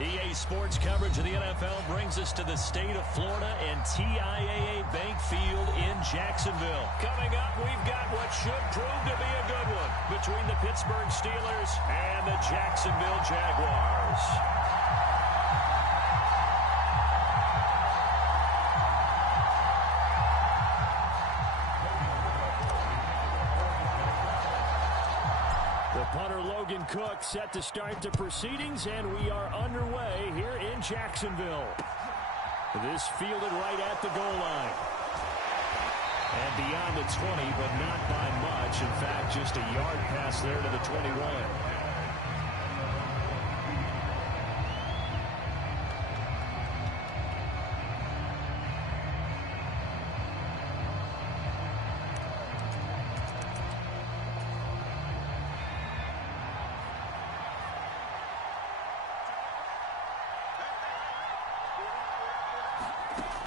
EA Sports coverage of the NFL brings us to the state of Florida and TIAA Bank Field in Jacksonville. Coming up, we've got what should prove to be a good one between the Pittsburgh Steelers and the Jacksonville Jaguars. The punter Logan Cook set to start the proceedings, and we are underway here in Jacksonville. This fielded right at the goal line. And beyond the 20, but not by much. In fact, just a yard pass there to the 21.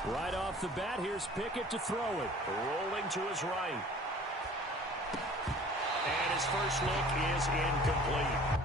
Right off the bat, here's Pickett to throw it. Rolling to his right. And his first look is incomplete.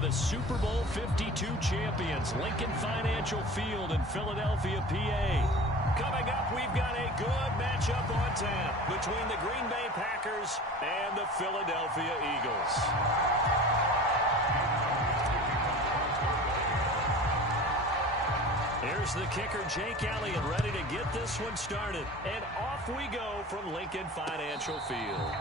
are the Super Bowl 52 champions, Lincoln Financial Field in Philadelphia, PA. Coming up, we've got a good matchup on tap between the Green Bay Packers and the Philadelphia Eagles. Here's the kicker, Jake Elliott, ready to get this one started. And off we go from Lincoln Financial Field.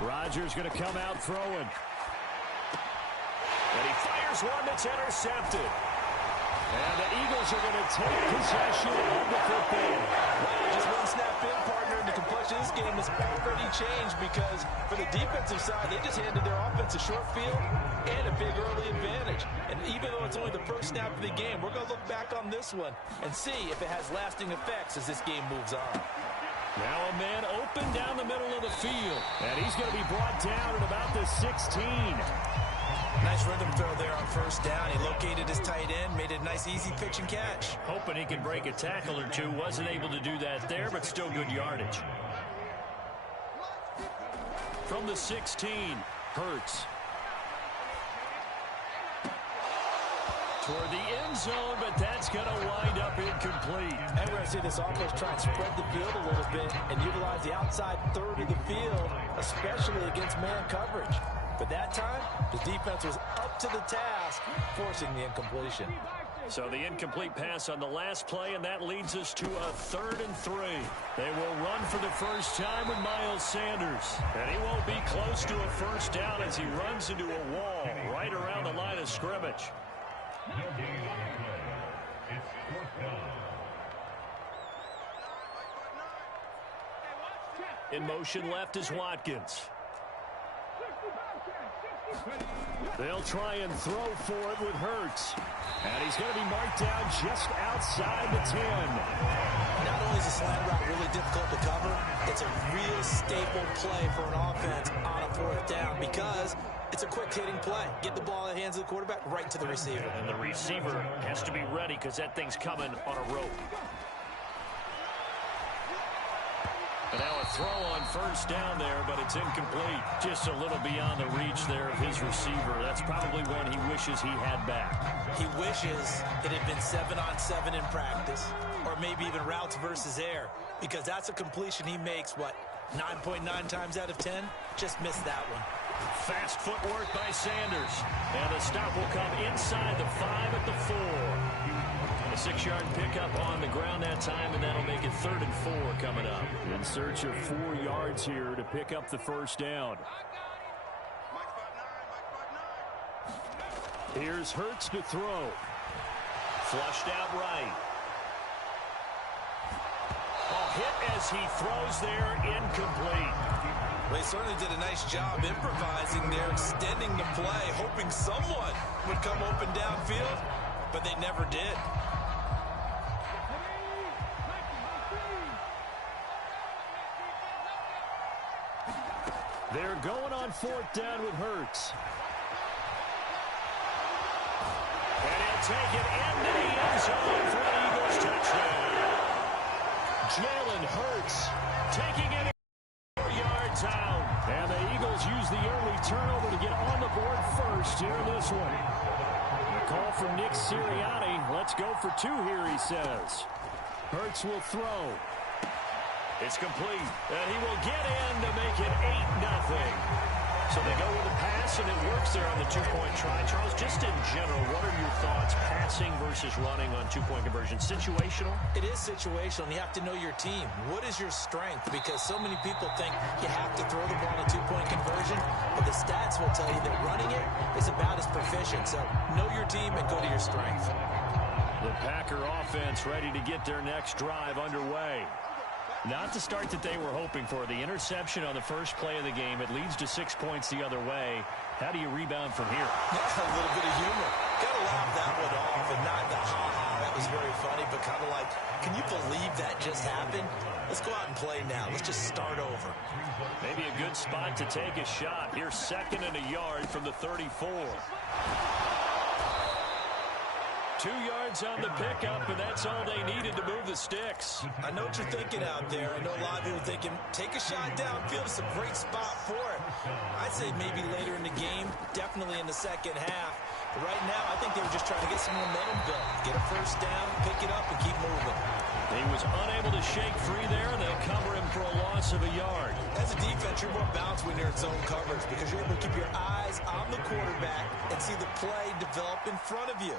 Rodgers going to come out throwing. And he fires one that's intercepted. And the Eagles are going to take possession of the football. Wow, just one snap in, partner, and the complexion of this game has already changed because for the defensive side, they just handed their offense a short field and a big early advantage. And even though it's only the first snap of the game, we're going to look back on this one and see if it has lasting effects as this game moves on. Now a man open down the middle of the field. And he's going to be brought down at about the 16. Nice rhythm throw there on first down. He located his tight end, made a nice easy pitch and catch. Hoping he could break a tackle or two. Wasn't able to do that there, but still good yardage. From the 16, Hurts. Toward the end zone, but that's going to wind up incomplete. And we're going to see this offense try and spread the field a little bit and utilize the outside third of the field, especially against man coverage. But that time, the defense was up to the task, forcing the incompletion. So the incomplete pass on the last play, and that leads us to a 3rd and 3. They will run for the first time with Miles Sanders. And he won't be close to a first down as he runs into a wall right around the line of scrimmage. In motion left is Watkins. They'll try and throw for it with Hurts. And he's going to be marked down just outside the 10. Not only is a slant route really difficult to cover, it's a real staple play for an offense on a 4th down because it's a quick-hitting play. Get the ball in the hands of the quarterback right to the receiver. And the receiver has to be ready because that thing's coming on a rope. And now a throw on first down there, but it's incomplete. Just a little beyond the reach there of his receiver. That's probably one he wishes he had back. He wishes it had been 7-on-7 in practice, or maybe even routes versus air, because that's a completion he makes, 9.9 times out of 10? Just missed that one. Fast footwork by Sanders. And the stop will come inside the 5 at the 4. A 6-yard pickup on the ground that time, and that'll make it 3rd and 4 coming up. In search of 4 yards here to pick up the first down. Here's Hurts to throw. Flushed out right. Hit as he throws there, incomplete. Well, he certainly did a nice job improvising there, extending the play, hoping someone would come open downfield, but they never did. They're going on 4th down with Hurts. And he'll take it into the end zone for the Eagles touchdown. Jalen Hurts taking it 4 yards out. And the Eagles use the early turnover to get on the board first here in this one. A call from Nick Sirianni. Let's go for 2 here, he says. Hurts will throw. It's complete, and he will get in to make it 8-0. So they go with a pass, and it works there on the 2-point try. Charles, just in general, what are your thoughts, passing versus running on 2-point conversion? Situational? It is situational, and you have to know your team. What is your strength? Because so many people think you have to throw the ball on a 2-point conversion, but the stats will tell you that running it is about as proficient. So know your team and go to your strength. The Packer offense ready to get their next drive underway. Not the start that they were hoping for. The interception on the first play of the game. It leads to 6 points the other way. How do you rebound from here? A little bit of humor. Got to laugh that one off and not the ha-ha. That was very funny, but kind of like, can you believe that just happened? Let's go out and play now. Let's just start over. Maybe a good spot to take a shot. Here's 2nd and a yard from the 34. 2 yards on the pickup, and that's all they needed to move the sticks. I know what you're thinking out there. I know a lot of people are thinking, take a shot downfield. It's a great spot for it. I'd say maybe later in the game, definitely in the second half. But right now, I think they were just trying to get some momentum built. Get a first down, pick it up, and keep moving. He was unable to shake free there, and they cover him for a loss of a yard. As a defense, you're more balanced when you're in zone coverage because you're able to keep your eyes on the quarterback and see the play develop in front of you.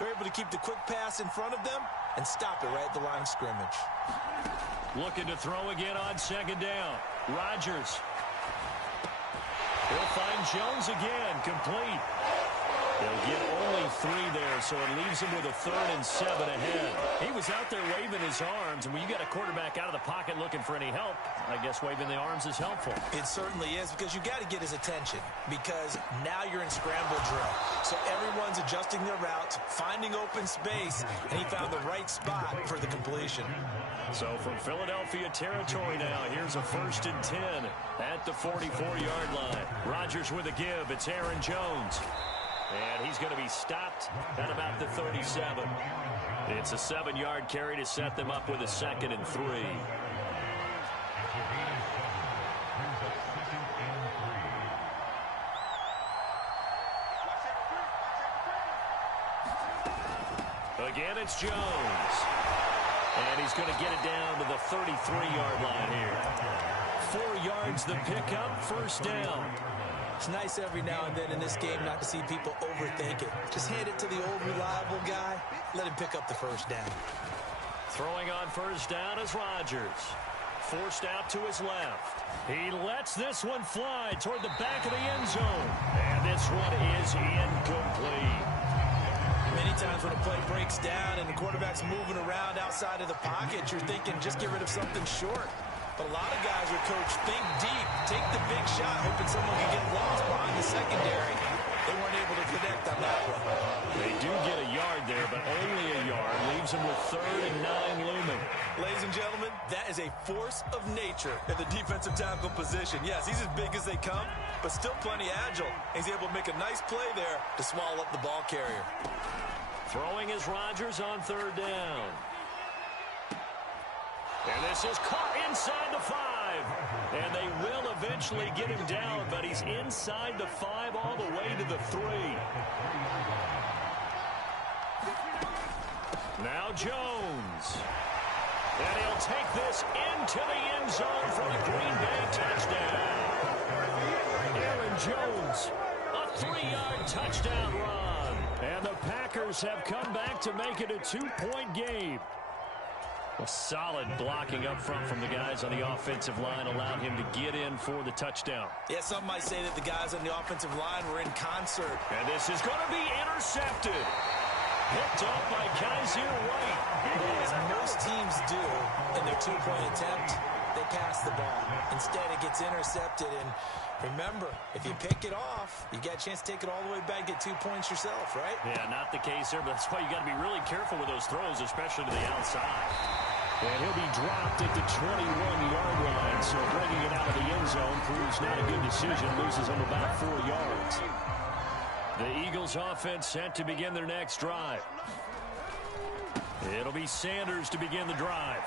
They're able to keep the quick pass in front of them and stop it right at the line of scrimmage. Looking to throw again on 2nd down. Rodgers. He'll find Jones again, complete. He'll get only 3 there, so it leaves him with a 3rd and 7 ahead. He was out there waving his arms, and when you got a quarterback out of the pocket looking for any help, I guess waving the arms is helpful. It certainly is, because you got to get his attention, because now you're in scramble drill. So everyone's adjusting their routes, finding open space, and he found the right spot for the completion. So from Philadelphia territory now, here's a 1st and 10 at the 44-yard line. Rodgers with a give. It's Aaron Jones. And he's going to be stopped at about the 37. It's a 7-yard carry to set them up with a 2nd and 3. Again, it's Jones. And he's going to get it down to the 33-yard line here. 4 yards the pickup, 1st down. It's nice every now and then in this game not to see people overthink it. Just hand it to the old reliable guy. Let him pick up the 1st down. Throwing on 1st down is Rodgers. Forced out to his left. He lets this one fly toward the back of the end zone. And this one is incomplete. Many times when a play breaks down and the quarterback's moving around outside of the pocket, you're thinking just get rid of something short. But a lot of guys are coached, think deep, take the big shot, hoping someone can get lost behind the secondary. They weren't able to connect on that one. They do get a yard there, but only a yard. Leaves them with 3rd and 9 looming. Ladies and gentlemen, that is a force of nature in the defensive tackle position. Yes, he's as big as they come, but still plenty agile. He's able to make a nice play there to swallow up the ball carrier. Throwing is Rodgers on 3rd down. And this is caught inside the 5. And they will eventually get him down, but he's inside the 5 all the way to the 3. Now Jones. And he'll take this into the end zone for the Green Bay touchdown. Aaron Jones, a 3-yard touchdown run. And the Packers have come back to make it a 2-point game. A solid blocking up front from the guys on the offensive line allowed him to get in for the touchdown. Yeah, some might say that the guys on the offensive line were in concert. And this is going to be intercepted. Picked off by Kaiser White. As most teams do in their 2-point attempt, they pass the ball. Instead, it gets intercepted. And remember, if you pick it off, you got a chance to take it all the way back, get 2 points yourself, right? Yeah, not the case there, but that's why you got to be really careful with those throws, especially to the outside. And he'll be dropped at the 21-yard line, so bringing it out of the end zone proves not a good decision, loses him about 4 yards. The Eagles offense set to begin their next drive. It'll be Sanders to begin the drive.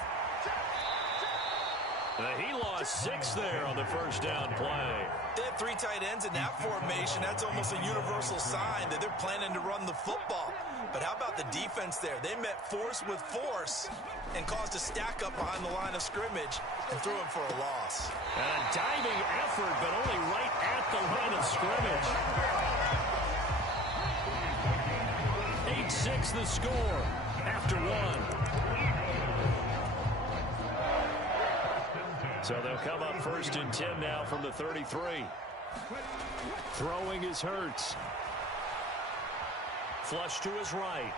He lost 6 there on the 1st down play. They have 3 tight ends in that formation. That's almost a universal sign that they're planning to run the football. But how about the defense there? They met force with force and caused a stack up behind the line of scrimmage and threw him for a loss. And a diving effort, but only right at the line of scrimmage. 8-6 the score after 1. So they'll come up 1st and 10 now from the 33. Throwing is Hurts. Flush to his right.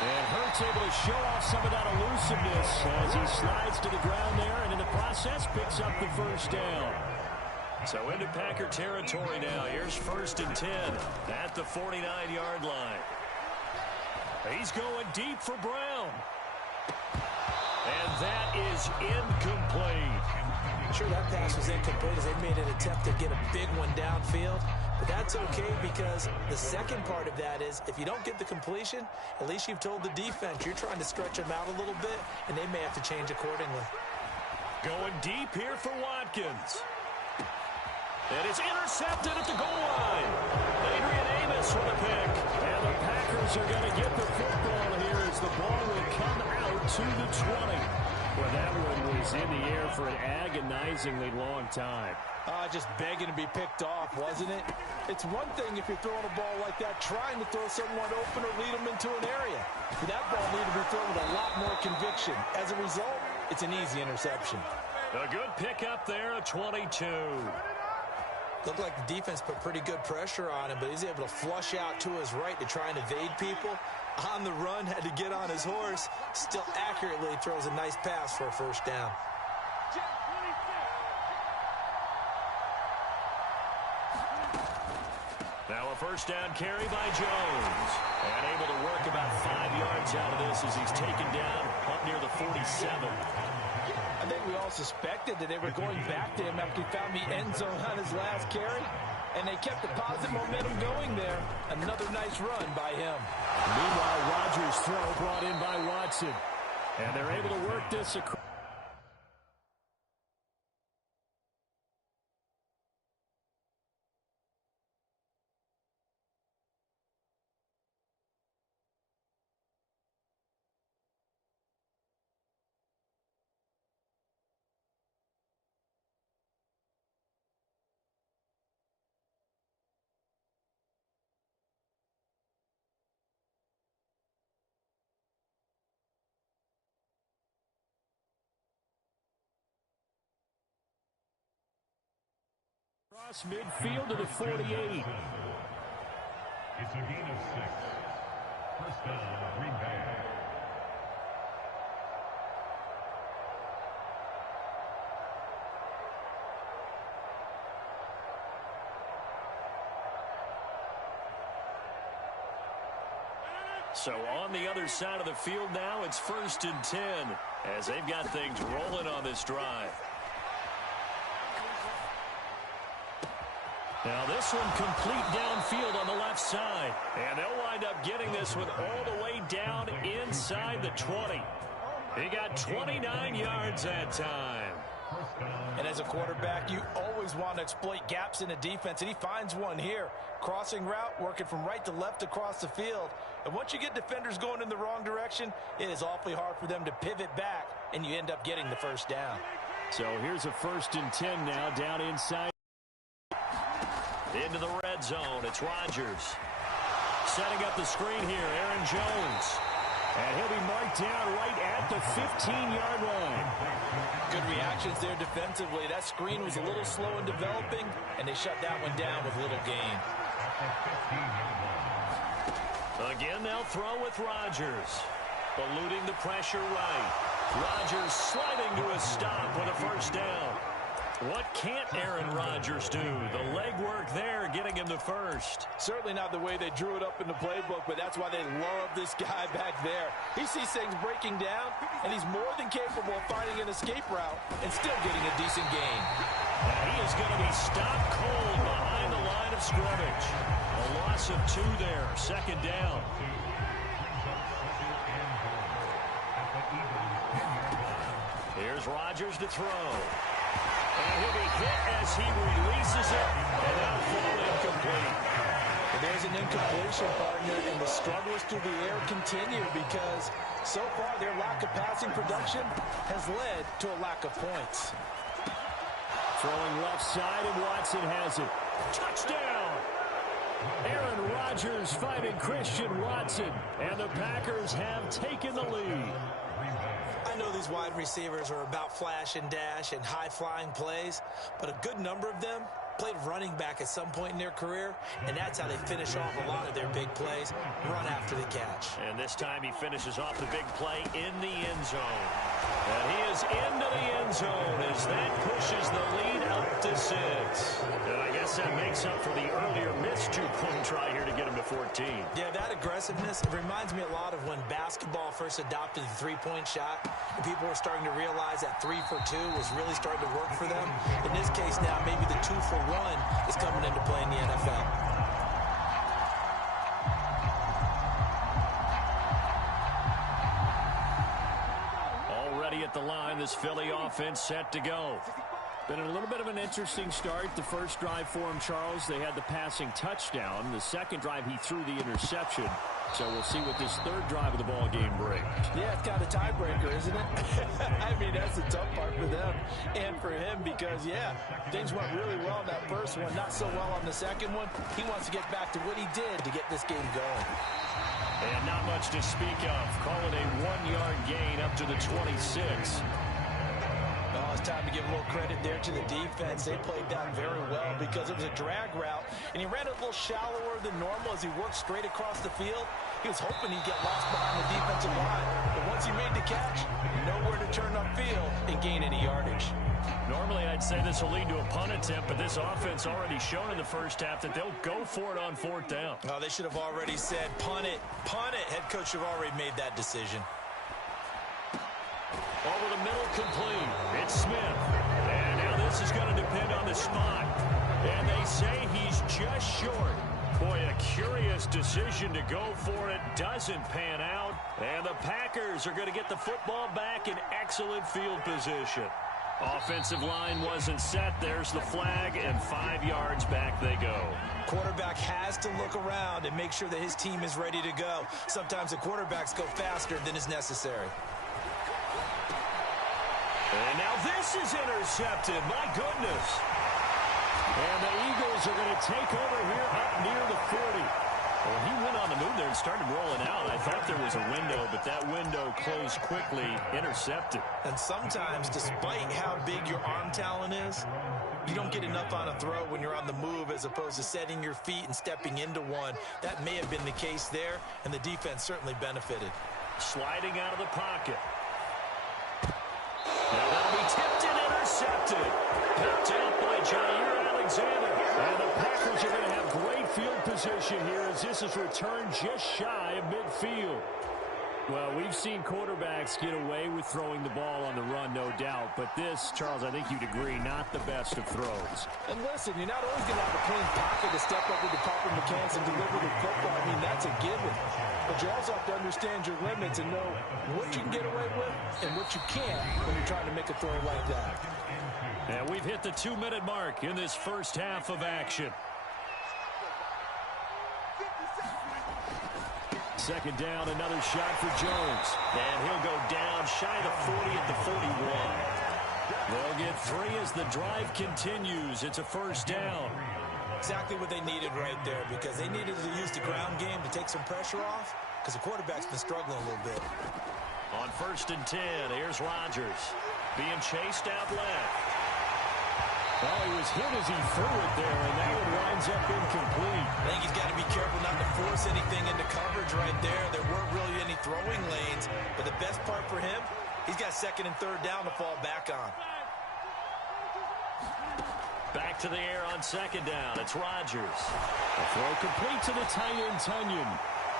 And Hurts able to show off some of that elusiveness as he slides to the ground there, and in the process picks up the first down. So into Packer territory now. Here's 1st and 10 at the 49-yard line. He's going deep for Brown. And that is incomplete. Sure, that pass was incomplete as they made an attempt to get a big one downfield. But that's okay because the second part of that is if you don't get the completion, at least you've told the defense you're trying to stretch them out a little bit, and they may have to change accordingly. Going deep here for Watkins. And it's intercepted at the goal line. Adrian Amos with a pick. And the Packers are going to get the football here as the ball will come out to the 20. Well, that one was in the air for an agonizingly long time. Just begging to be picked off, wasn't it? It's one thing if you're throwing a ball like that, trying to throw someone open or lead them into an area. But that ball needed to be thrown with a lot more conviction. As a result, it's an easy interception. A good pickup there, a 22. Looked like the defense put pretty good pressure on him, but he's able to flush out to his right to try and evade people. On the run, had to get on his horse. Still accurately throws a nice pass for a first down. Now a first down carry by Jones. And able to work about 5 yards out of this as he's taken down up near the 47. I think we all suspected that they were going back to him after he found the end zone on his last carry. And they kept the positive momentum going there. Another nice run by him. Meanwhile, Rodgers' throw brought in by Watson. And they're able to work this across. Across midfield to the 48. It's a gain of 6. First down, Green Bay. So on the other side of the field now, it's 1st and 10 as they've got things rolling on this drive. Now this one complete downfield on the left side. And they'll wind up getting this one all the way down inside the 20. He got 29 yards that time. And as a quarterback, you always want to exploit gaps in a defense, and he finds one here. Crossing route, working from right to left across the field. And once you get defenders going in the wrong direction, it is awfully hard for them to pivot back, and you end up getting the first down. So here's a 1st and 10 now down inside. Into the red zone, it's Rodgers. Setting up the screen here, Aaron Jones. And he'll be marked down right at the 15-yard line. Good reactions there defensively. That screen was a little slow in developing, and they shut that one down with little gain. Again, they'll throw with Rodgers. Eluding the pressure right. Rodgers sliding to a stop with a first down. What can't Aaron Rodgers do? The legwork there getting him the first. Certainly not the way they drew it up in the playbook, but that's why they love this guy back there. He sees things breaking down, and he's more than capable of finding an escape route and still getting a decent gain. And he is going to be stopped cold behind the line of scrimmage. A loss of 2 there, 2nd down. Here's Rodgers to throw. And he'll be hit as he releases it, and that'll fall incomplete. But there's an incompletion, partner, and the struggles through the air continue because so far their lack of passing production has led to a lack of points. Throwing left side, and Watson has it. Touchdown! Aaron Rodgers finding Christian Watson, and the Packers have taken the lead. I know these wide receivers are about flash and dash and high-flying plays, but a good number of them played running back at some point in their career, and that's how they finish off a lot of their big plays, run after the catch. And this time he finishes off the big play in the end zone. And he is into the end zone as that pushes the lead up to 6. And I guess that makes up for the earlier missed two-point try here to get him to 14. Yeah, that aggressiveness, it reminds me a lot of when basketball first adopted the three-point shot, and people were starting to realize that 3 for 2 was really starting to work for them. In this case now, maybe the 2 for 1 is coming into play in the NFL. At the line, this Philly offense set to go. Been a little bit of an interesting start. The first drive for him, Charles, they had the passing touchdown. The second drive, he threw the interception. So we'll see what this third drive of the ball game brings. Yeah, it's kind of a tiebreaker, isn't it? I mean, that's the tough part for them and for him because, yeah, things went really well in that first one, not so well on the second one. He wants to get back to what he did to get this game going. And not much to speak of. Call it a 1-yard gain up to the 26. Oh, it's time to give a little credit there to the defense. They played that very well because it was a drag route, and he ran it a little shallower than normal as he worked straight across the field. He was hoping he'd get lost behind the defensive line, but once he made the catch, nowhere to turn upfield and gain any yardage. Normally, I'd say this will lead to a punt attempt, but this offense already shown in the first half that they'll go for it on 4th down. Oh, they should have already said, punt it, punt it. Head coach should have already made that decision. Over the middle, complete. It's Smith. And now this is going to depend on the spot. And they say he's just short. Boy, a curious decision to go for it. Doesn't pan out. And the Packers are going to get the football back in excellent field position. Offensive line wasn't set. There's the flag, and 5 yards back they go. Quarterback has to look around and make sure that his team is ready to go. Sometimes the quarterbacks go faster than is necessary. And now this is intercepted. My goodness. And the Eagles are going to take over here up near the 40. Well, he went on the move there and started rolling out. I thought there was a window, but that window closed quickly, intercepted. And sometimes, despite how big your arm talent is, you don't get enough on a throw when you're on the move as opposed to setting your feet and stepping into one. That may have been the case there, and the defense certainly benefited. Sliding out of the pocket. Now that'll be tipped and intercepted. Picked up by Jair Alexander. And the Packers are going to have great field position here as this is returned just shy of midfield. Well, we've seen quarterbacks get away with throwing the ball on the run, no doubt. But this, Charles, I think you'd agree, not the best of throws. And listen, you're not always going to have a clean pocket to step up with the proper mechanics and deliver the football. I mean, that's a given. But you also have to understand your limits and know what you can get away with and what you can't when you're trying to make a throw like that. And we've hit the 2-minute mark in this first half of action. Second down, another shot for Jones. And he'll go down shy of the 40 at the 41. They'll get 3 as the drive continues. It's a first down. Exactly what they needed right there because they needed to use the ground game to take some pressure off because the quarterback's been struggling a little bit. On 1st and 10, here's Rodgers being chased out left. Oh, he was hit as he threw it there, and that one winds up incomplete. I think he's got to be careful not to force anything into coverage right there. There weren't really any throwing lanes, but the best part for him, he's got 2nd and 3rd down to fall back on. Back to the air on 2nd down. It's Rodgers. The throw complete to the tight end, Tunyon.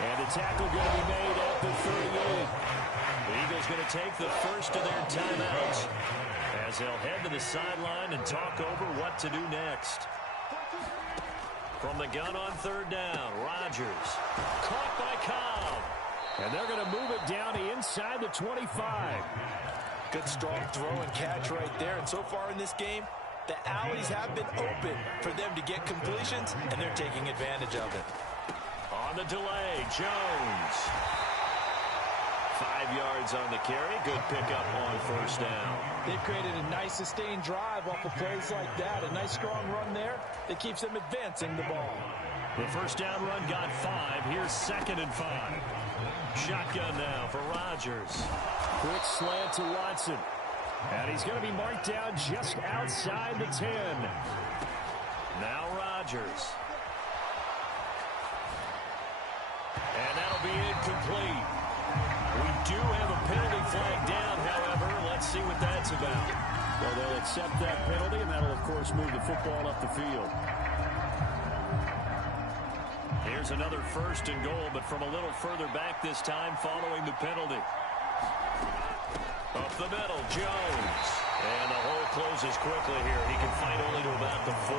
And the tackle going to be made at the 38. The Eagles going to take the first of their timeouts as they'll head to the sideline and talk over what to do next. From the gun on 3rd down, Rodgers caught by Cobb. And they're going to move it down inside the 25. Good strong throw and catch right there. And so far in this game, the alleys have been open for them to get completions, and they're taking advantage of it. On the delay, Jones. 5 yards on the carry. Good pickup on 1st down. They've created a nice sustained drive off of plays like that. A nice strong run there that keeps them advancing the ball. The 1st down run got 5. Here's 2nd and 5. Shotgun now for Rodgers. Quick slant to Watson. And he's going to be marked down just outside the 10. Rodgers. And that'll be incomplete. We do have a penalty flag down, however. Let's see what that's about. Well, they'll accept that penalty, and that'll, of course, move the football up the field. Here's another 1st and goal, but from a little further back this time following the penalty. Up the middle, Jones. And the hole closes quickly here. He can fight only to about the 4.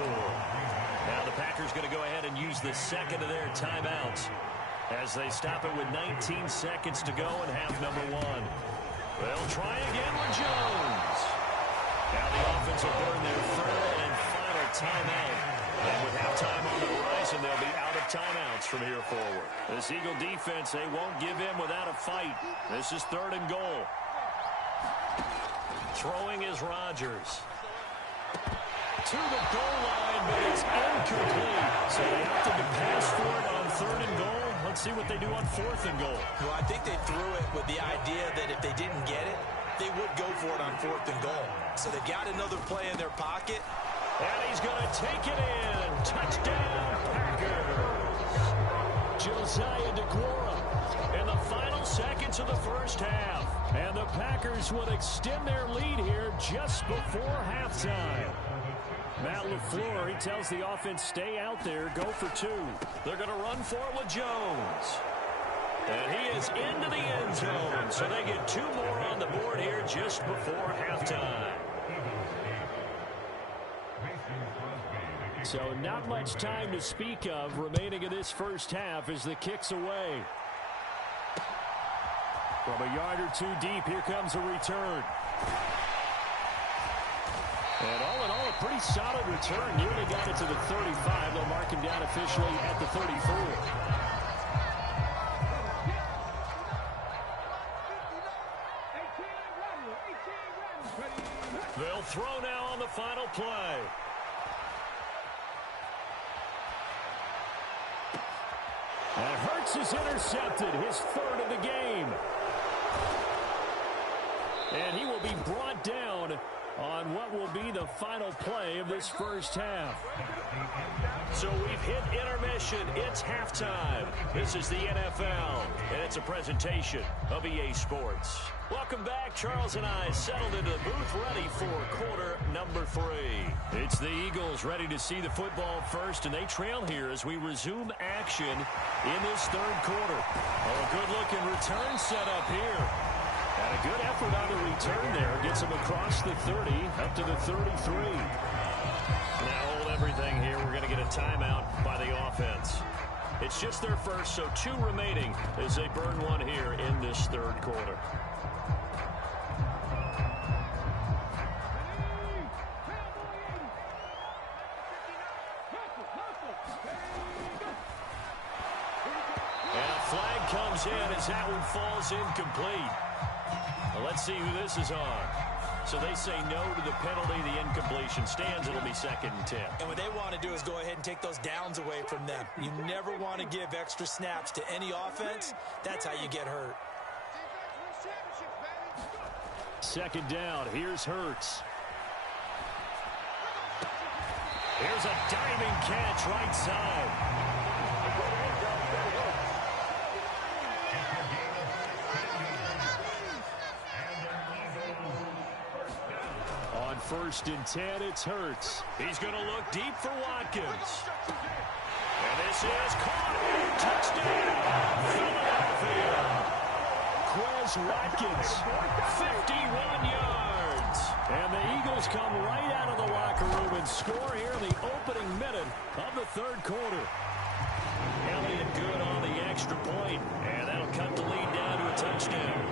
Now the Packers going to go ahead and use the second of their timeouts as they stop it with 19 seconds to go in half number 1. They'll try again with Jones. Now the offense will burn their 3rd and final timeout. And with halftime on the horizon, they'll be out of timeouts from here forward. This Eagle defense, they won't give in without a fight. This is 3rd and goal. Throwing is Rodgers. To the goal line, but it's incomplete. So they opted to pass for it on 3rd and goal. Let's see what they do on 4th and goal. Well, I think they threw it with the idea that if they didn't get it, they would go for it on 4th and goal. So they got another play in their pocket. And he's going to take it in. Touchdown, Packers. Josiah DeGuara in the final seconds of the first half. And the Packers would extend their lead here just before halftime. Matt LaFleur, he tells the offense, stay out there, go for 2. They're going to run for it with Jones. And he is into the end zone. So they get 2 more on the board here just before halftime. So not much time to speak of remaining in this first half as the kick's away. From a yard or 2 deep, here comes a return. And all in all, a pretty solid return. Nearly got it to the 35. They'll mark him down officially at the 34. They'll throw now on the final play. And Hurts is intercepted, his 3rd of the game. And he will be brought down on what will be the final play of this first half. So we've hit intermission. It's halftime. This is the NFL, and it's a presentation of EA Sports. Welcome back. Charles and I settled into the booth ready for quarter number 3. It's the Eagles ready to see the football first, and they trail here as we resume action in this 3rd quarter. Oh, a good-looking return set up here. And a good effort on the return there. Gets him across the 30, up to the 33. Now hold everything here. We're going to get a timeout by the offense. It's just their first, so 2 remaining as they burn 1 here in this 3rd quarter. And a flag comes in as that one falls incomplete. Well, let's see who this is on. So they say no to the penalty. The incompletion stands. It'll be 2nd and 10. And what they want to do is go ahead and take those downs away from them. You never want to give extra snaps to any offense. That's how you get hurt. 2nd down. Here's Hurts. Here's a diving catch right side. On 1st and 10, it's Hurts. He's going to look deep for Watkins. And this is caught. Touchdown, Philadelphia. Quez Watkins, 51 yards. And the Eagles come right out of the locker room and score here in the opening minute of the 3rd quarter. Elliott good on the extra point, and that'll cut the lead down to a touchdown.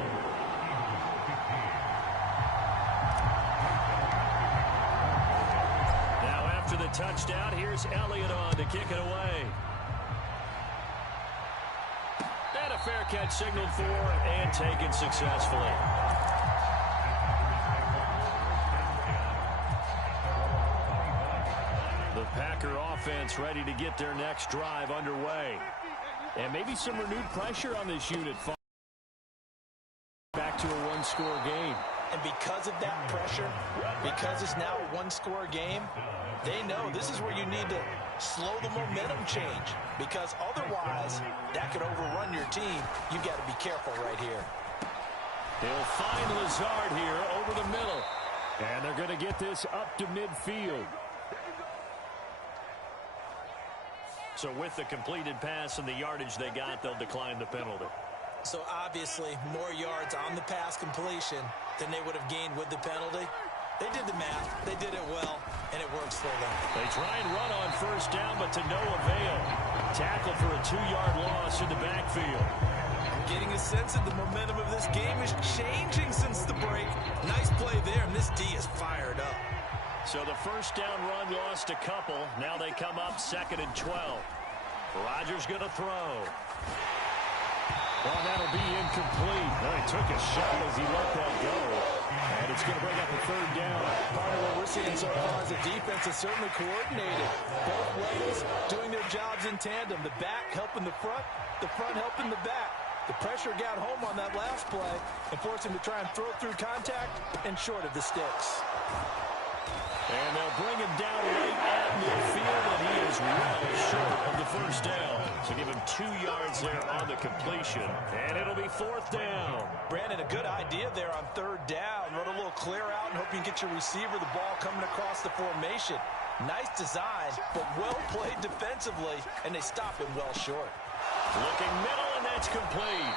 After the touchdown, here's Elliott on to kick it away. And a fair catch signaled for and taken successfully. The Packer offense ready to get their next drive underway. And maybe some renewed pressure on this unit. Back to a 1-score game. And because of that pressure, because it's now a 1-score game, they know this is where you need to slow the momentum change, because otherwise that could overrun your team. You've got to be careful right here. He'll find Lazard here over the middle. And they're going to get this up to midfield. So with the completed pass and the yardage they got, they'll decline the penalty. So obviously more yards on the pass completion than they would have gained with the penalty. They did the math. They did it well, and it works for them. They try and run on first down, but to no avail. Tackle for a 2-yard loss in the backfield. I'm getting a sense that the momentum of this game is changing since the break. Nice play there, and this D is fired up. So the first down run lost a couple. Now they come up 2nd and 12. Rodgers going to throw. Well, that'll be incomplete. No, he took a shot as he let that go. And it's going to bring up a 3rd down. Part of what we're seeing so far is the defense is certainly coordinated. Both ways doing their jobs in tandem. The back helping the front helping the back. The pressure got home on that last play and forced him to try and throw through contact and short of the sticks. And they'll bring him down right at midfield, and he is well short of the first down. So give him 2 yards there on the completion, and it'll be 4th down. Brandon, a good idea there on 3rd down. Run a little clear out and hope you can get your receiver the ball coming across the formation. Nice design, but well played defensively, and they stop him well short. Looking middle, and that's complete.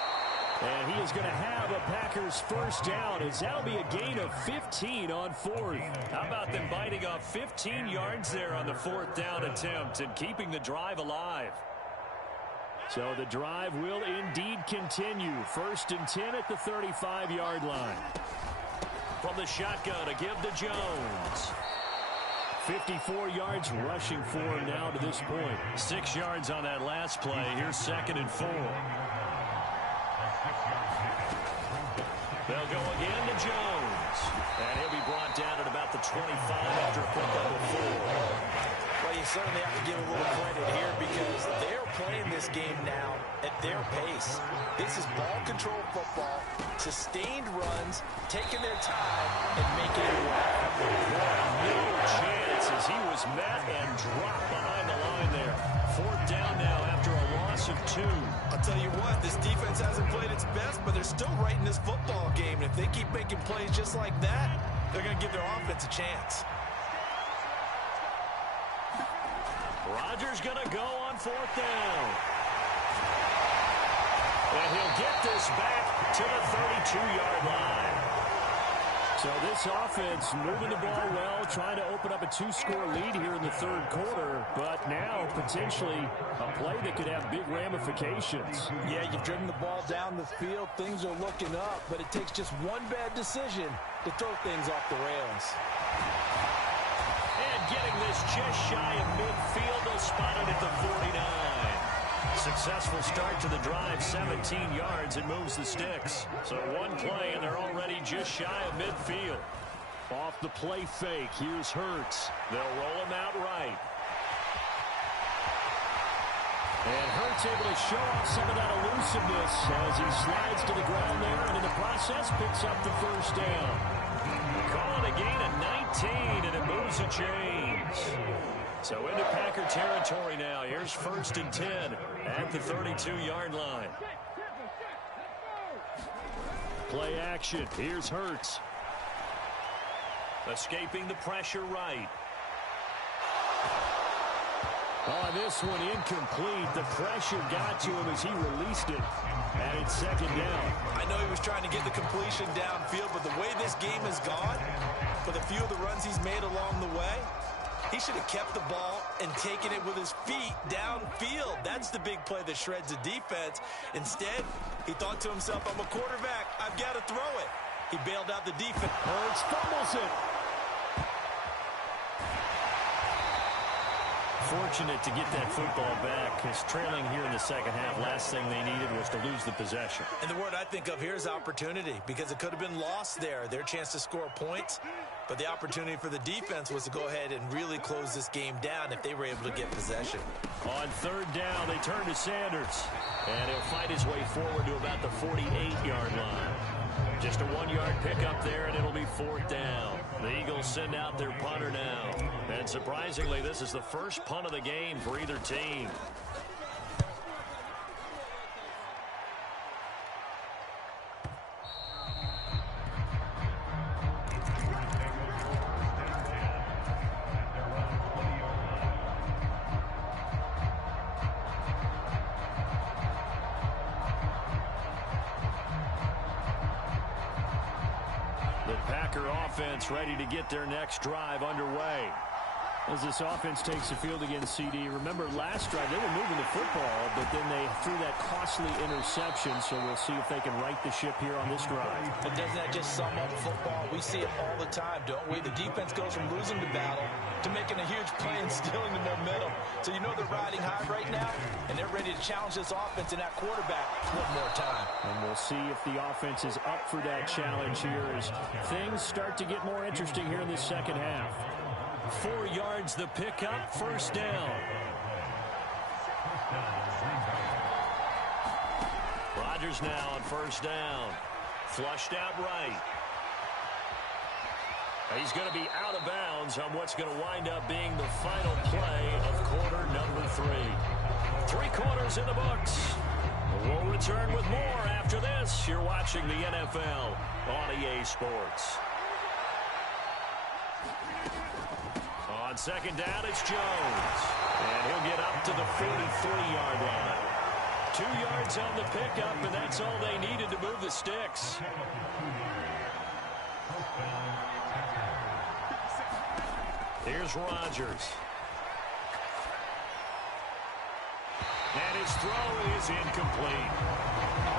And he is going to have a Packers first down, as that'll be a gain of 15 on 4th. How about them biting off 15 yards there on the 4th down attempt and keeping the drive alive? So the drive will indeed continue. 1st and 10 at the 35-yard line. From the shotgun, a give to Jones. 54 yards rushing for him now to this point. 6 yards on that last play. Here's 2nd and 4. They'll go again to Jones. And he'll be brought down at about the 25 after a pickup of 4. Well, you certainly have to give a little credit here because they're playing this game now at their pace. This is ball control football, sustained runs, taking their time, and making it work. No chance as he was met and dropped behind the line there. 4th down now after a loss of 2. I'll tell you what, this defense hasn't played its best, but they're still right in this football game. And if they keep making plays just like that, they're going to give their offense a chance. Rodgers going to go on 4th down. And he'll get this back to the 32-yard line. So this offense moving the ball well, trying to open up a 2-score lead here in the 3rd quarter, but now potentially a play that could have big ramifications. Yeah, you've driven the ball down the field. Things are looking up, but it takes just one bad decision to throw things off the rails. And getting this just shy of midfield, they'll spot it at the 49. Successful start to the drive, 17 yards, and moves the sticks. So one play, and they're already just shy of midfield. Off the play fake, here's Hurts. They'll roll him out right. And Hurts able to show off some of that elusiveness as he slides to the ground there, and in the process picks up the first down. Calling a gain of 19, and it moves the chains. So into Packer territory now. Here's 1st and 10 at the 32-yard line. Play action. Here's Hurts. Escaping the pressure right. Oh, this one incomplete. The pressure got to him as he released it. And it's 2nd down. I know he was trying to get the completion downfield, but the way this game has gone, for the few of the runs he's made along the way, he should have kept the ball and taken it with his feet downfield. That's the big play that shreds the defense. Instead, he thought to himself, I'm a quarterback. I've got to throw it. He bailed out the defense. Hurts fumbles it. Fortunate to get that football back. Because trailing here in the 2nd half, last thing they needed was to lose the possession. And the word I think of here is opportunity, because it could have been lost there. Their chance to score points. But the opportunity for the defense was to go ahead and really close this game down if they were able to get possession. On 3rd down, they turn to Sanders. And he'll fight his way forward to about the 48-yard line. Just a 1-yard pickup there, and it'll be 4th down. The Eagles send out their punter now. And surprisingly, this is the first punt of the game for either team. Offense ready to get their next drive underway. As this offense takes the field against CD, remember last drive they were moving the football, but then they threw that costly interception, so we'll see if they can right the ship here on this drive. But doesn't that just sum up football? We see it all the time, don't we? The defense goes from losing the battle to making a huge play and stealing the momentum. So you know they're riding high right now, and they're ready to challenge this offense and that quarterback one more time. And we'll see if the offense is up for that challenge here as things start to get more interesting here in the second half. 4 yards the pickup, 1st down. Rodgers now on 1st down. Flushed out right. He's going to be out of bounds on what's going to wind up being the final play of quarter number 3. 3 quarters in the books. We'll return with more after this. You're watching the NFL on EA Sports. On 2nd down, it's Jones. And he'll get up to the 43-yard line. 2 yards on the pickup, and that's all they needed to move the sticks. Here's Rodgers. And his throw is incomplete.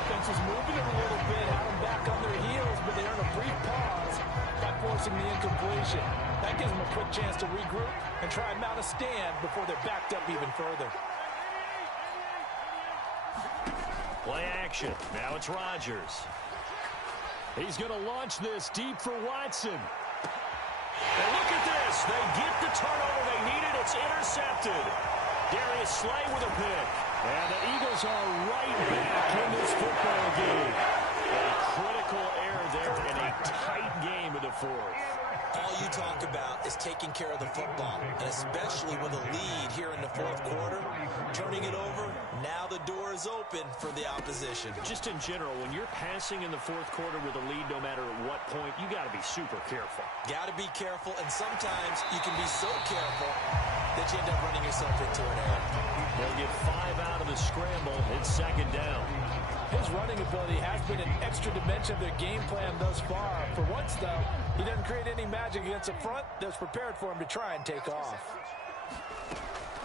Offense was moving it a little bit, had them back on their heels, but they earned a brief pause by forcing the incompletion. That gives them a quick chance to regroup and try and mount a stand before they're backed up even further. Play action. Now it's Rodgers. He's going to launch this deep for Watson. And look at this. They get the turnover they needed. It's intercepted. Darius Slay with a pick. And the Eagles are right back in this football game. A critical error there in a tight game in the 4th. All you talk about is taking care of the football, and especially with a lead here in the 4th quarter, turning it over, now the door is open for the opposition. Just in general, when you're passing in the 4th quarter with a lead, no matter at what point, you got to be super careful. Got to be careful, and sometimes you can be so careful that you end up running yourself into an error. They'll get 5 out of the scramble. It's 2nd down. His running ability has been an extra dimension of their game plan thus far. For once, though, he doesn't create any magic against the front that's prepared for him to try and take off.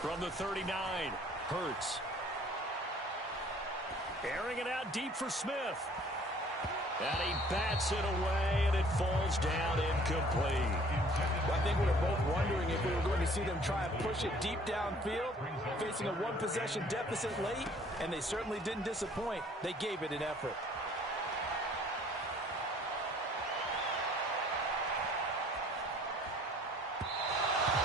From the 39, Hurts. Airing it out deep for Smith. And he bats it away, and it falls down incomplete. Well, I think we were both wondering if we were going to see them try and push it deep downfield, facing a 1-possession deficit late, and they certainly didn't disappoint. They gave it an effort.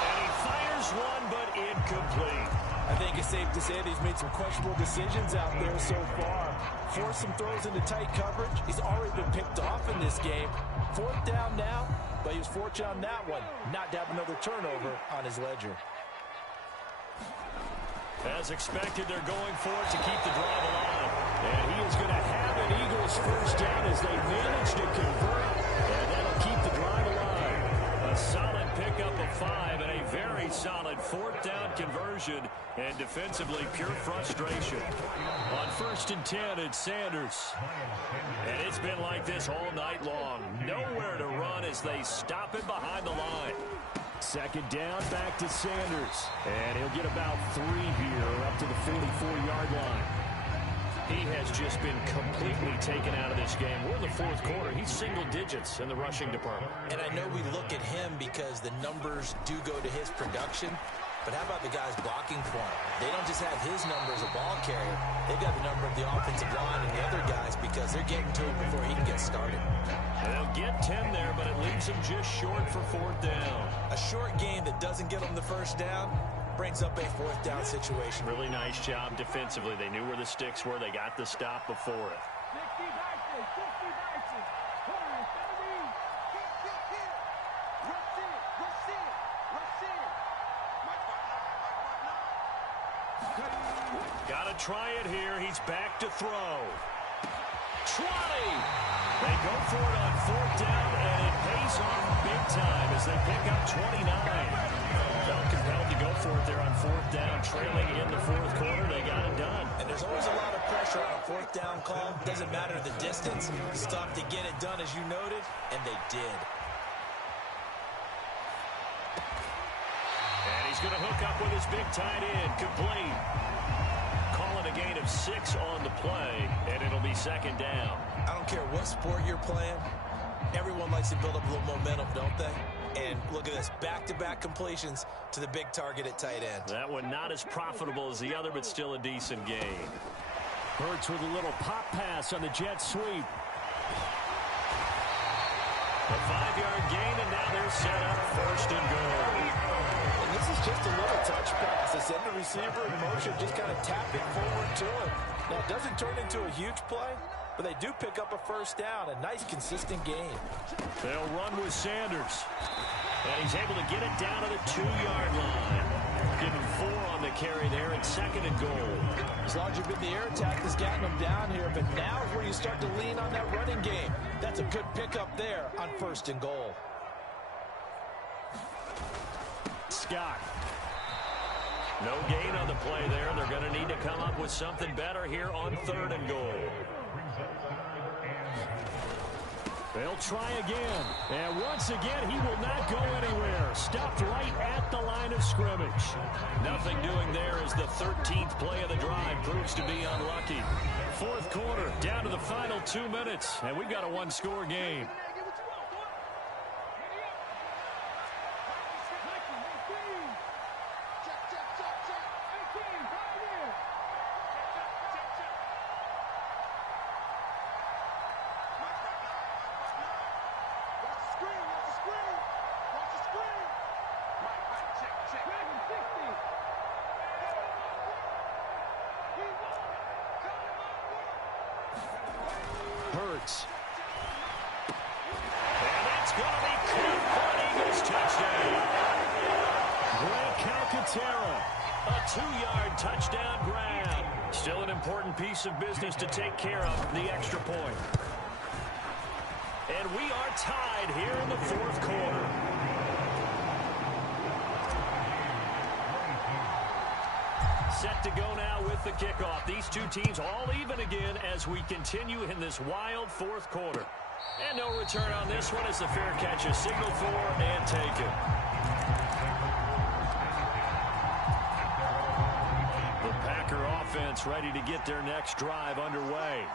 And he fires one, but incomplete. I think it's safe to say that he's made some questionable decisions out there so far. Forced some throws into tight coverage. He's already been picked off in this game. 4th down now, but he was fortunate on that one, not to have another turnover on his ledger. As expected, they're going for it to keep the drive alive. And he is going to have an Eagles 1st down as they manage to convert, and that'll keep the drive alive. A solid pickup of 5 and a very solid 4th down conversion, and defensively pure frustration. On 1st and 10, it's Sanders. And it's been like this all night long. Nowhere to run as they stop him behind the line. 2nd down, back to Sanders. And he'll get about 3 here, up to the 44-yard line. He has just been completely taken out of this game. We're in the 4th quarter. He's single digits in the rushing department. And I know we look at him because the numbers do go to his production, but how about the guys blocking for him? They don't just have his number as a ball carrier. They've got the number of the offensive line and the other guys because they're getting to him before he can get started. And they'll get 10 there, but it leaves them just short for 4th down. A short game that doesn't get them the 1st down brings up a 4th down situation. Really nice job defensively. They knew where the sticks were. They got the stop before it. Got to try it here. He's back to throw. Try! They go for it on fourth down, and it pays off big time as they pick up 29. Felt compelled to go for it there on fourth down, trailing in the fourth quarter. They got it done. And there's always a lot of pressure on a fourth down call. Doesn't matter the distance. Stop to get it done, as you noted, and they did. And he's going to hook up with his big tight end. Complete. Calling a gain of 6 on the play, and it'll be second down. I don't care what sport you're playing. Everyone likes to build up a little momentum, don't they? And look at this, back-to-back completions to the big target at tight end. That one not as profitable as the other, but still a decent gain. Hurts with a little pop pass on the jet sweep. A 5-yard gain, and now they're set up first and goal. And this is just a little touch pass. They send the receiver in motion, just kind of tap it forward to him. Now, it doesn't turn into a huge play, but they do pick up a first down. A nice, consistent gain. They'll run with Sanders. And he's able to get it down to the 2-yard line. Give him 4 on the carry there at second and goal. As long as you've been the air attack that's gotten them down here, but now is where you start to lean on that running game. That's a good pickup there on first and goal. Scott. No gain on the play there. They're going to need to come up with something better here on third and goal. They'll try again. And once again, he will not go anywhere. Stopped right at the line of scrimmage. Nothing doing there as the 13th play of the drive proves to be unlucky. Fourth quarter, down to the final 2 minutes, and we've got a one-score game. Hurts. And that's going to be caught for an Eagles touchdown. Greg Calcaterra, a 2-yard touchdown grab. Still an important piece of business to take care of, the extra point. And we are tied here in the fourth quarter. Set to go now with the kickoff. These two teams all even again as we continue in this wild fourth quarter. And no return on this one as the fair catch is signaled for and taken. The Packer offense ready to get their next drive underway.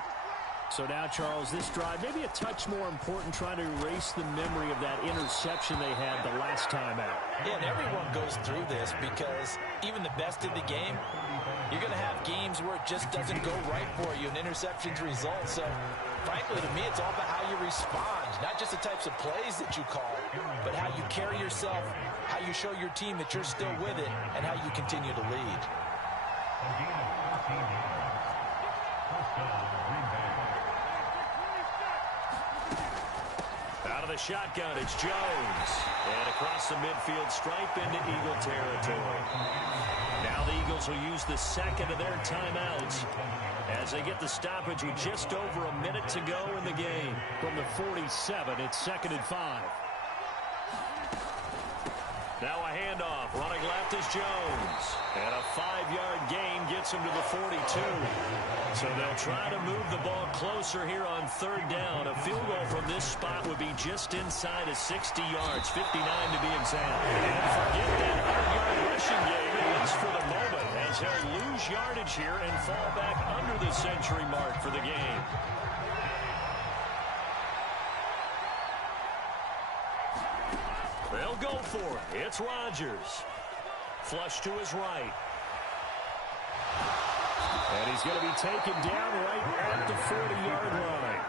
So now, Charles, this drive maybe a touch more important, trying to erase the memory of that interception they had the last time out. Yeah, and everyone goes through this because even the best in the game, you're going to have games where it just doesn't go right for you, and interceptions result. So, frankly, to me, it's all about how you respond, not just the types of plays that you call, but how you carry yourself, how you show your team that you're still with it, and how you continue to lead. Out of the shotgun, it's Jones. And across the midfield stripe into Eagle territory. Now the Eagles will use the second of their timeouts as they get the stoppage with just over a minute to go in the game. From the 47, it's 2nd and 5. Now a handoff. Running left is Jones. And a 5-yard gain gets him to the 42. So they'll try to move the ball closer here on third down. A field goal from this spot would be just inside of 60 yards, 59 to be exact. And forget that 100-yard rushing game, at least for the moment, as they'll lose yardage here and fall back under the century mark for the game. They'll go for it. It's Rodgers. Flush to his right. And he's going to be taken down right at the 40-yard line.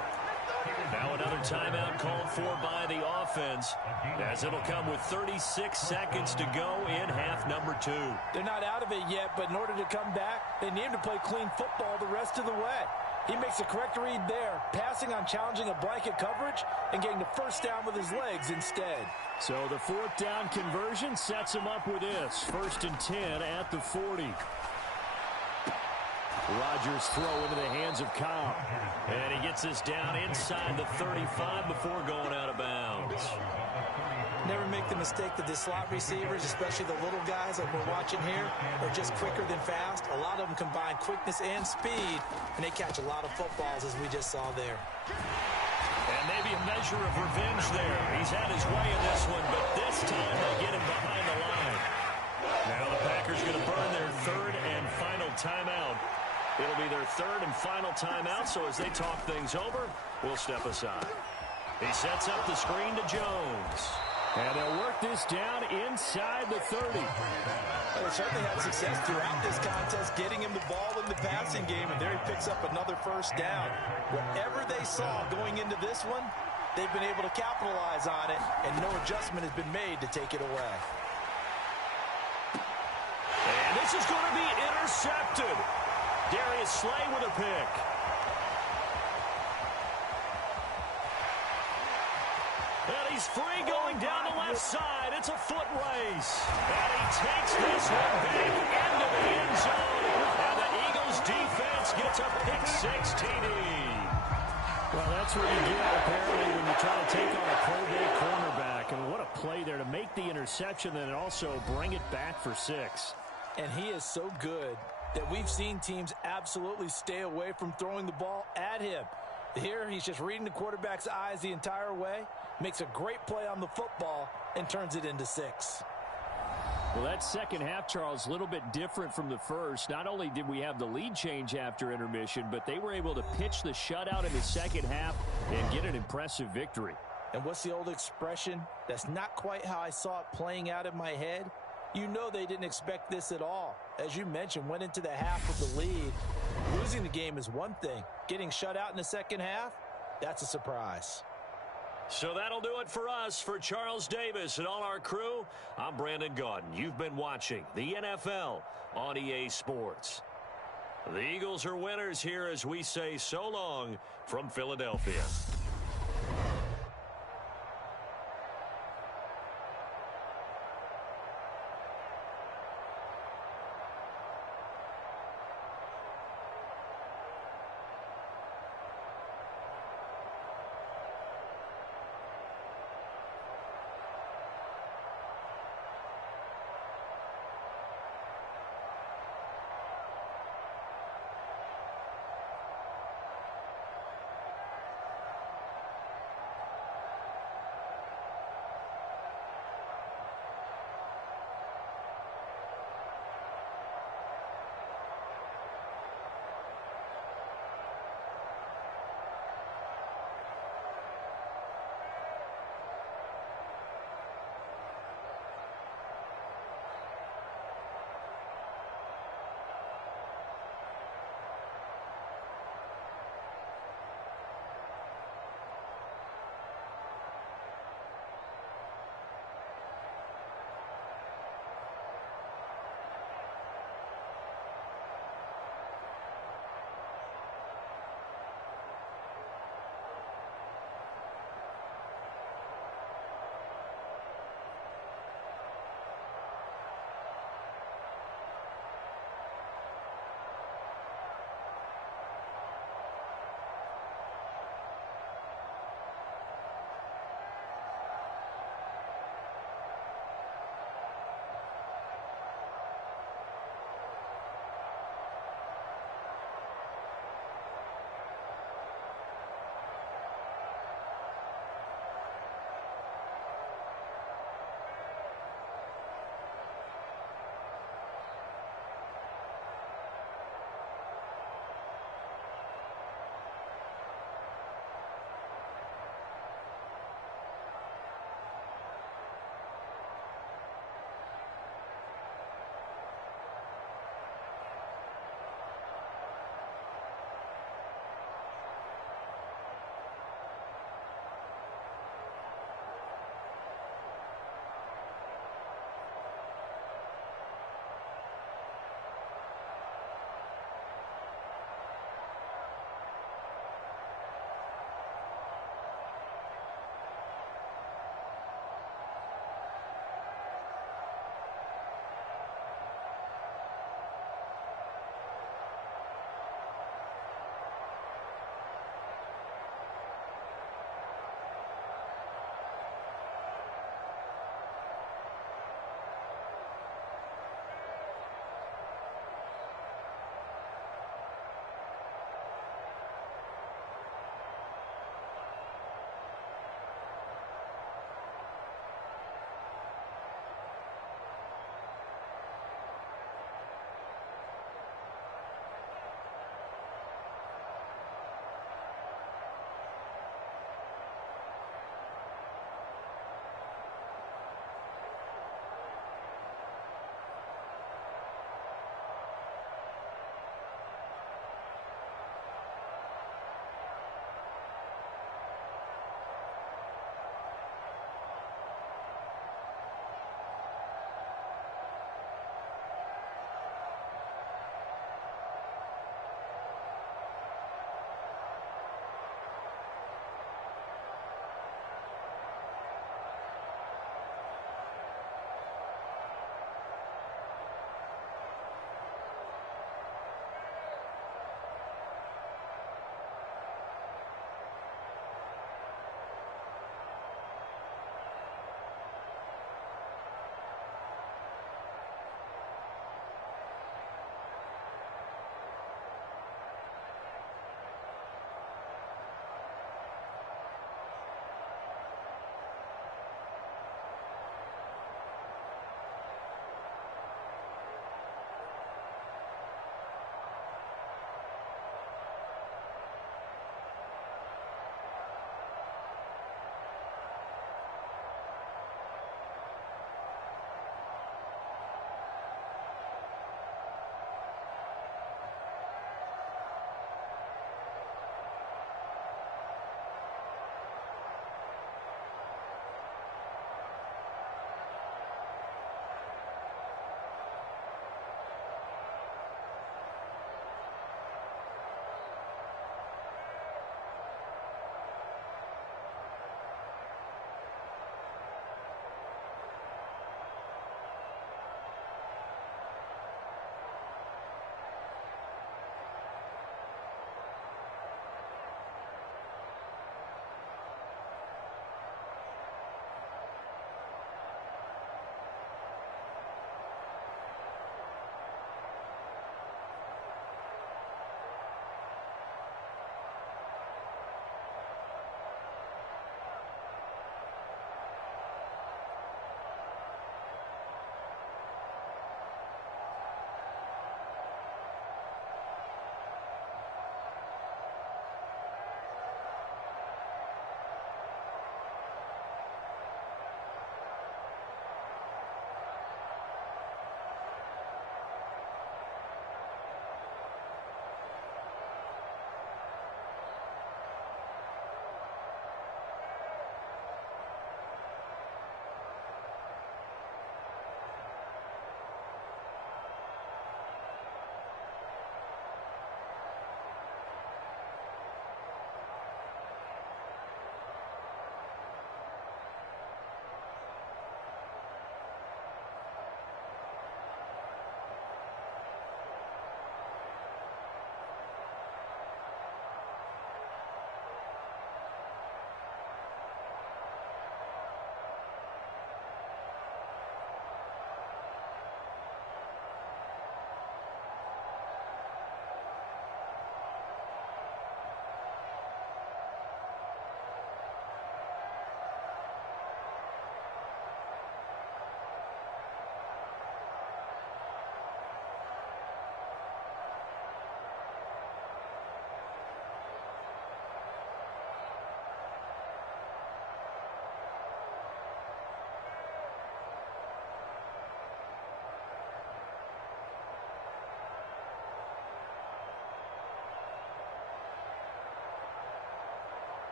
Now another timeout called for by the offense, as it'll come with 36 seconds to go in half number 2. They're not out of it yet, but in order to come back, they need him to play clean football the rest of the way. He makes the correct read there, passing on challenging a blanket coverage and getting the first down with his legs instead. So the fourth down conversion sets him up with this. 1st and 10 at the 40. Rodgers throw into the hands of Cobb. And he gets this down inside the 35 before going out of bounds. Never make the mistake that the slot receivers, especially the little guys like we're watching here, are just quicker than fast. A lot of them combine quickness and speed, and they catch a lot of footballs, as we just saw there. And maybe a measure of revenge there. He's had his way in this one, but this time they get him behind the line. Now the Packers going to burn their third and final timeout. It'll be their third and final timeout, so as they talk things over, we'll step aside. He sets up the screen to Jones. And they'll work this down inside the 30. Well, they certainly had success throughout this contest, getting him the ball in the passing game, and there he picks up another first down. Whatever they saw going into this one, they've been able to capitalize on it, and no adjustment has been made to take it away. And this is going to be intercepted. Darius Slay with a pick. And he's free going down the left side. It's a foot race. And he takes this one back into the end zone. And the Eagles defense gets a pick-6 TD. Well, that's what you get, apparently, when you try to take on a Pro Day cornerback. And what a play there to make the interception and also bring it back for 6. And he is so good that we've seen teams absolutely stay away from throwing the ball at him. Here, he's just reading the quarterback's eyes the entire way, makes a great play on the football, and turns it into 6. Well, that second half, Charles, a little bit different from the first. Not only did we have the lead change after intermission, but they were able to pitch the shutout in the second half and get an impressive victory. And what's the old expression? That's not quite how I saw it playing out in my head. You know they didn't expect this at all. As you mentioned, went into the half with the lead. Losing the game is one thing. Getting shut out in the second half, that's a surprise. So that'll do it for us. For Charles Davis and all our crew, I'm Brandon Gaudin. You've been watching the NFL on EA Sports. The Eagles are winners here as we say so long from Philadelphia.